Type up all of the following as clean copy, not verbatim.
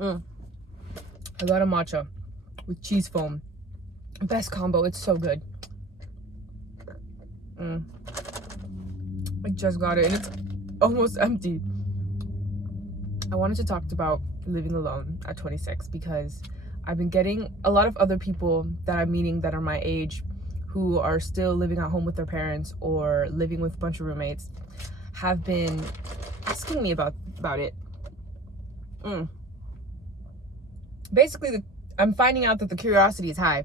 I got a matcha with cheese foam. Best combo. It's so good. I just got it and it's almost empty. I wanted to talk about living alone at 26 because I've been getting a lot of other people that I'm meeting that are my age who are still living at home with their parents or living with a bunch of roommates have been asking me about it. Basically, I'm finding out that the curiosity is high.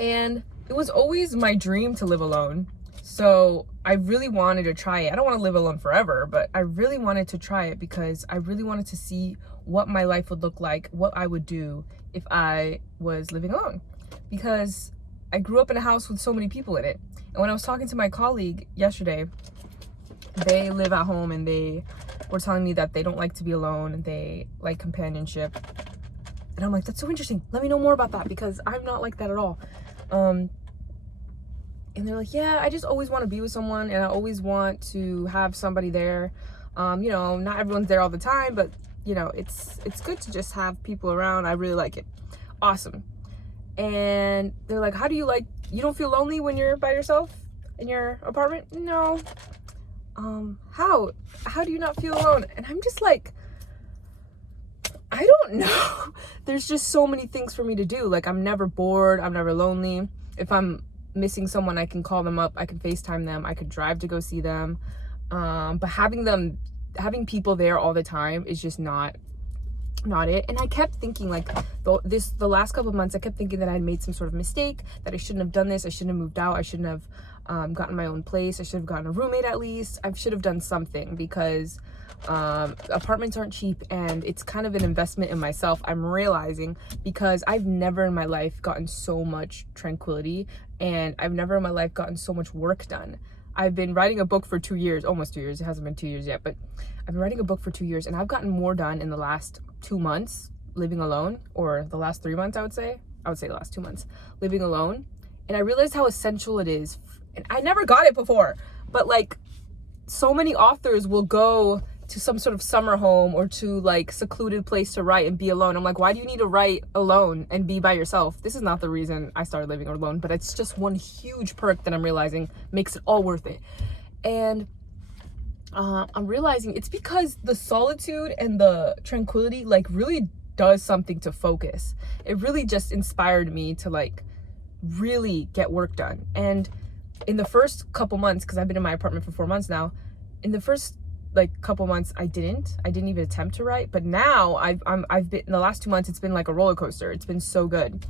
And it was always my dream to live alone. So I really wanted to try it. I don't want to live alone forever, but I really wanted to try it because I really wanted to see what my life would look like, what I would do if I was living alone. Because I grew up in a house with so many people in it. And when I was talking to my colleague yesterday, they live at home and they were telling me that they don't like to be alone and they like companionship. And I'm like, that's so interesting. Let me know more about that because I'm not like that at all. And they're like, yeah, I just always want to be with someone and I always want to have somebody there. Not everyone's there all the time, but it's good to just have people around. I really like it. Awesome. And they're like, you don't feel lonely when you're by yourself in your apartment? No. How do you not feel alone? And I'm just like, I don't know. There's just so many things for me to do. Like, I'm never bored. I'm never lonely. If I'm missing someone, I can call them up. I can FaceTime them. I could drive to go see them. But having people there all the time is just not it. And I kept thinking, like, the last couple of months, I kept thinking that I'd made some sort of mistake, that I shouldn't have done this. I shouldn't have moved out. I shouldn't have gotten my own place. I should have gotten a roommate at least. I should have done something because apartments aren't cheap and it's kind of an investment in myself, I'm realizing, because I've never in my life gotten so much tranquility and I've never in my life gotten so much work done. I've been writing a book for 2 years, almost 2 years. It hasn't been 2 years yet, but I've been writing a book for 2 years and I've gotten more done in the last 2 months living alone, or the last 3 months, I would say the last 2 months living alone. And I realized how essential it is. And I never got it before, but like so many authors will go to some sort of summer home or to like secluded place to write and be alone. I'm like, why do you need to write alone and be by yourself? This is not the reason I started living alone, but it's just one huge perk that I'm realizing makes it all worth it. And I'm realizing it's because the solitude and the tranquility like really does something to focus. It really just inspired me to like really get work done. And in the first couple months, because I've been in my apartment for 4 months now, in the first like couple months I didn't even attempt to write, but now I've been, in the last 2 months, it's been like a roller coaster. It's been so good.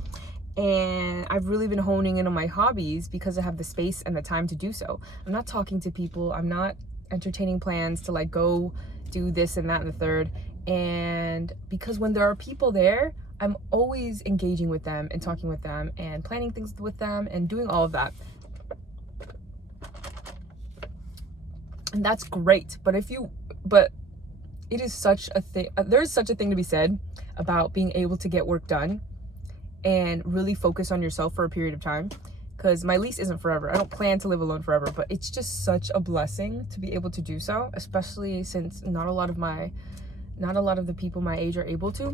And I've really been honing in on my hobbies because I have the space and the time to do so. I'm not talking to people. I'm not entertaining plans to like go do this and that and the third. And because when there are people there, I'm always engaging with them and talking with them and planning things with them and doing all of that. And that's great. But it is such a thing. There's such a thing to be said about being able to get work done and really focus on yourself for a period of time. Because my lease isn't forever. I don't plan to live alone forever, but it's just such a blessing to be able to do so, especially since not a lot of the people my age are able to.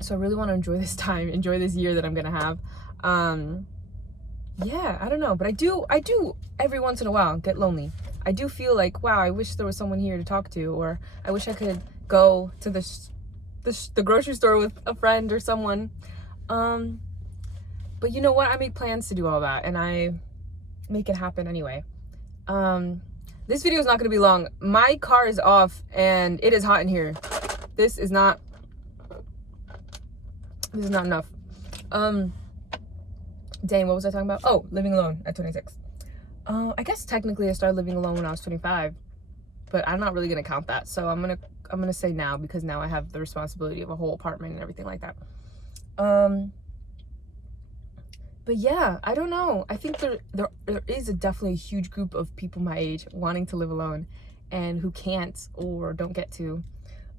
So I really want to enjoy this time, enjoy this year that I'm gonna have. Yeah, I don't know, but I do every once in a while get lonely. I do feel like, wow, I wish there was someone here to talk to, or I wish I could go to the grocery store with a friend or someone. But you know what? I make plans to do all that and I make it happen anyway. This video is not going to be long. My car is off and it is hot in here. This is not enough. Dang, what was I talking about? Oh, living alone at 26. I guess technically I started living alone when I was 25, but I'm not really gonna count that. So I'm gonna say now, because now I have the responsibility of a whole apartment and everything like that. But yeah, I don't know. I think there is definitely a huge group of people my age wanting to live alone and who can't or don't get to,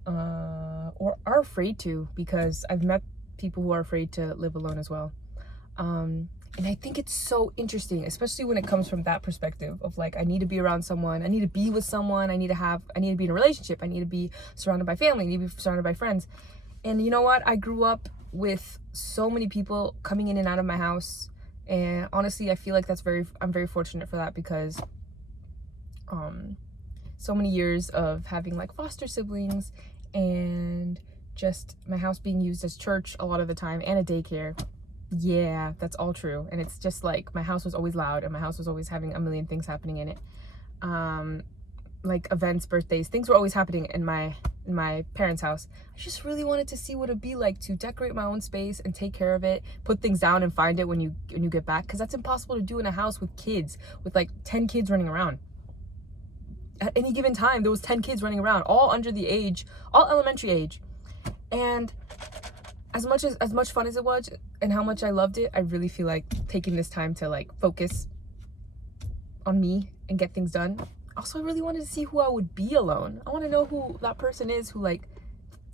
or are afraid to, because I've met people who are afraid to live alone as well. And I think it's so interesting, especially when it comes from that perspective of like, I need to be around someone, I need to be with someone, I need to be in a relationship, I need to be surrounded by family, I need to be surrounded by friends. And you know what? I grew up with so many people coming in and out of my house. And honestly, I feel like I'm very fortunate for that, because so many years of having like foster siblings, and just my house being used as church a lot of the time, and a daycare. Yeah, that's all true. And it's just like my house was always loud, and my house was always having a million things happening in it. Like events, birthdays, things were always happening in my parents' house. I just really wanted to see what it'd be like to decorate my own space and take care of it, put things down and find it when you get back, because that's impossible to do in a house with kids, with like 10 kids running around. At any given time, there was 10 kids running around, all under the age, all elementary age. And as much fun as it was and how much I loved it, I really feel like taking this time to like focus on me and get things done. Also, I really wanted to see who I would be alone. I want to know who that person is who like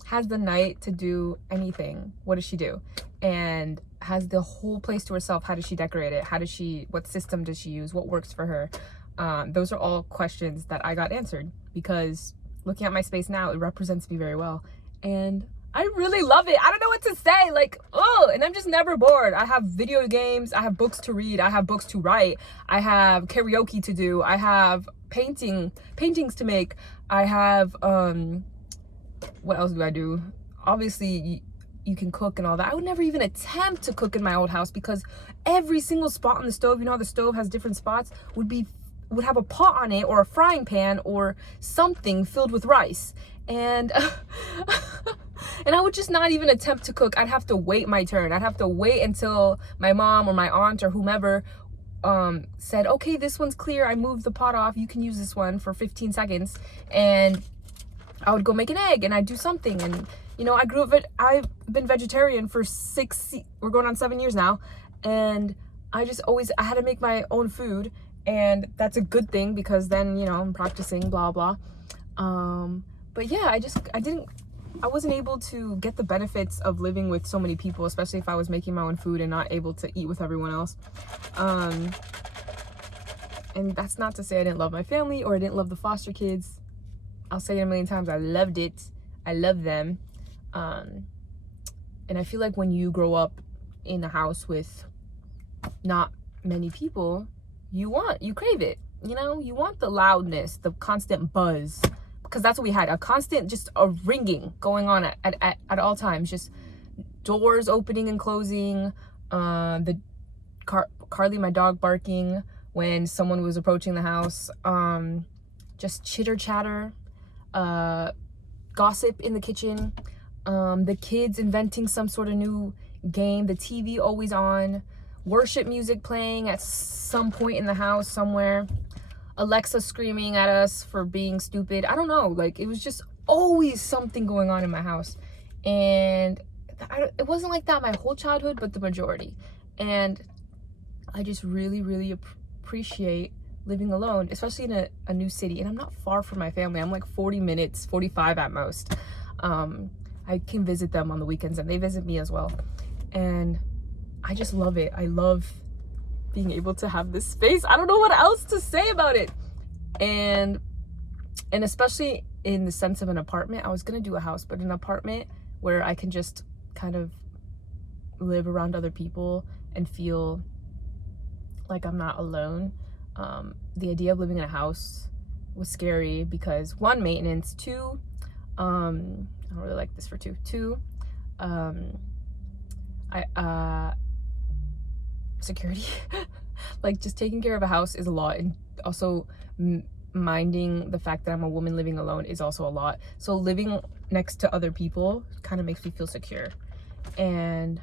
has the night to do anything. What does she do? And has the whole place to herself. How does she decorate it? What system does she use? What works for her? Those are all questions that I got answered, because looking at my space now, it represents me very well. And I really love it. I don't know what to say. Like, oh, and I'm just never bored. I have video games. I have books to read. I have books to write. I have karaoke to do. I have paintings to make. I have, what else do I do? Obviously, you can cook and all that. I would never even attempt to cook in my old house, because every single spot on the stove, you know how the stove has different spots, would have a pot on it, or a frying pan, or something filled with rice. And and I would just not even attempt to cook. I'd have to wait my turn. I'd have to wait until my mom or my aunt or whomever said, okay, this one's clear. I moved the pot off. You can use this one for 15 seconds. And I would go make an egg, and I'd do something. And, you know, I've been vegetarian for we're going on 7 years now. And I had to make my own food. And that's a good thing, because then, you know, I'm practicing, blah, blah. But yeah, I wasn't able to get the benefits of living with so many people, especially if I was making my own food and not able to eat with everyone else. And that's not to say I didn't love my family, or I didn't love the foster kids. I'll say it a million times. I loved it. I love them. And I feel like when you grow up in a house with not many people, you crave it. You know, you want the loudness, the constant buzz. Because that's what we had, just a ringing going on at all times, just doors opening and closing, Carly, my dog, barking when someone was approaching the house, just chitter chatter, gossip in the kitchen, the kids inventing some sort of new game, the TV always on, worship music playing at some point in the house somewhere, Alexa screaming at us for being stupid. I don't know, like, it was just always something going on in my house. And it wasn't like that my whole childhood, but the majority. And I just really, really appreciate living alone, especially in a new city. And I'm not far from my family. I'm like 40 minutes, 45 at most. I can visit them on the weekends, and they visit me as well. And I just love it. I love being able to have this space. I don't know what else to say about it. And especially in the sense of an apartment, I was gonna do a house, but an apartment where I can just kind of live around other people and feel like I'm not alone. The idea of living in a house was scary because, one, maintenance, two, I don't really like this for two, security. Like, just taking care of a house is a lot, and also minding the fact that I'm a woman living alone is also a lot. So living next to other people kind of makes me feel secure. And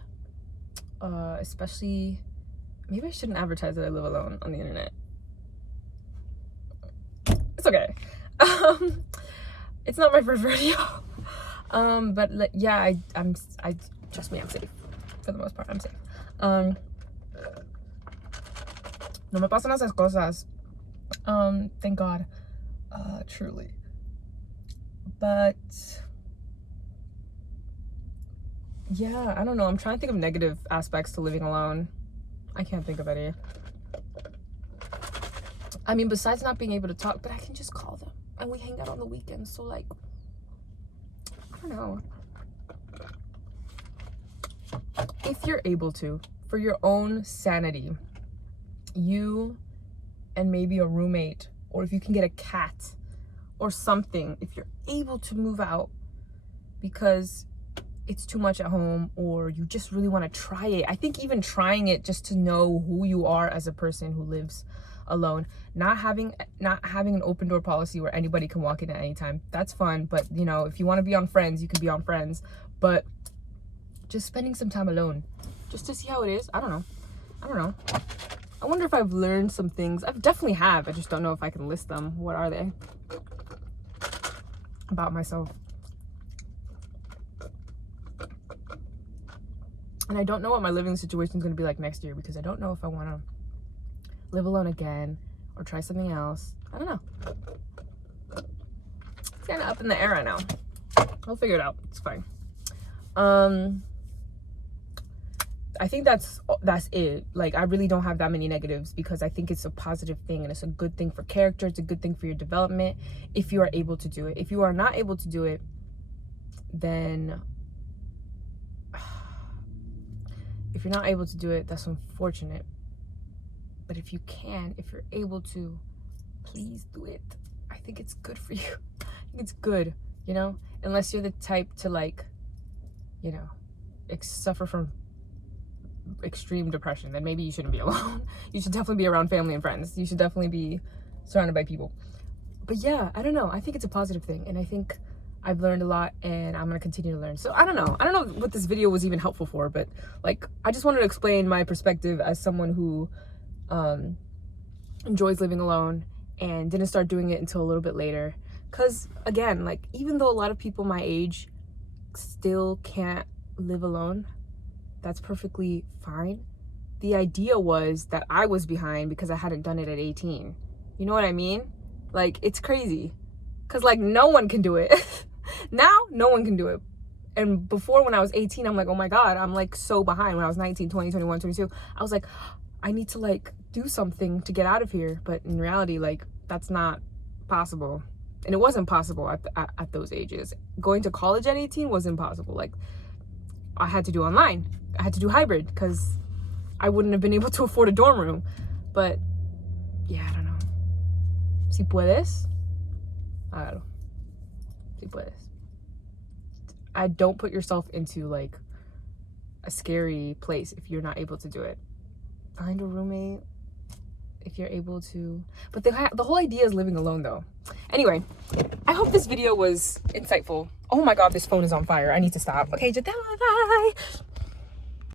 especially, maybe I shouldn't advertise that I live alone on the internet. It's okay. It's not my first rodeo. But yeah, I trust me, I'm safe. For the most part, I'm safe. No me pasan esas cosas. Thank God. Truly. But yeah, I don't know. I'm trying to think of negative aspects to living alone. I can't think of any. I mean, besides not being able to talk, but I can just call them and we hang out on the weekends. So, like, I don't know. if you're able to, for your own sanity, you and maybe a roommate, or if you can get a cat or something, if you're able to move out because it's too much at home, or you just really want to try it. I think even trying it just to know who you are as a person who lives alone, not having an open door policy where anybody can walk in at any time. That's fun, but you know, if you want to be on Friends, you can be on Friends, but just spending some time alone just to see how it is. I don't know. I wonder if I've learned some things. I definitely have. I just don't know if I can list them. What are they? About myself. And I don't know what my living situation is going to be like next year, because I don't know if I want to live alone again or try something else. I don't know. It's kind of up in the air right now. I'll figure it out. It's fine. I think that's it. Like, I really don't have that many negatives, because I think it's a positive thing and it's a good thing for character. It's a good thing for your development if you are able to do it. If you are not able to do it, then if you're not able to do it, that's unfortunate. But if you can, if you're able to, please do it. I think it's good for you. I think it's good, you know, unless you're the type to, like, you know, suffer from extreme depression, then maybe you shouldn't be alone. You should definitely be around family and friends. You should definitely be surrounded by people. But yeah, I don't know. I think it's a positive thing, and I think I've learned a lot, and I'm gonna continue to learn. So I don't know what this video was even helpful for, but like, I just wanted to explain my perspective as someone who enjoys living alone and didn't start doing it until a little bit later. Because again, like, even though a lot of people my age still can't live alone, that's perfectly fine. The idea was that I was behind because I hadn't done it at 18. You know what I mean? Like, it's crazy, because like, no one can do it. Now no one can do it. And before, when I was 18, I'm like, oh my god, I'm like so behind. When I was 19, 20, 21, 22, I was like, I need to like do something to get out of here. But in reality, like, that's not possible. And it wasn't possible at those ages. Going to college at 18 was impossible. Like, I had to do online. I had to do hybrid, because I wouldn't have been able to afford a dorm room. But yeah, I don't know. Si puedes, hágalo. Si puedes. I don't put yourself into like a scary place if you're not able to do it. Find a roommate if you're able to. But the whole idea is living alone, though. Anyway, I hope this video was insightful. Oh my god, this phone is on fire. I need to stop. Okay, bye.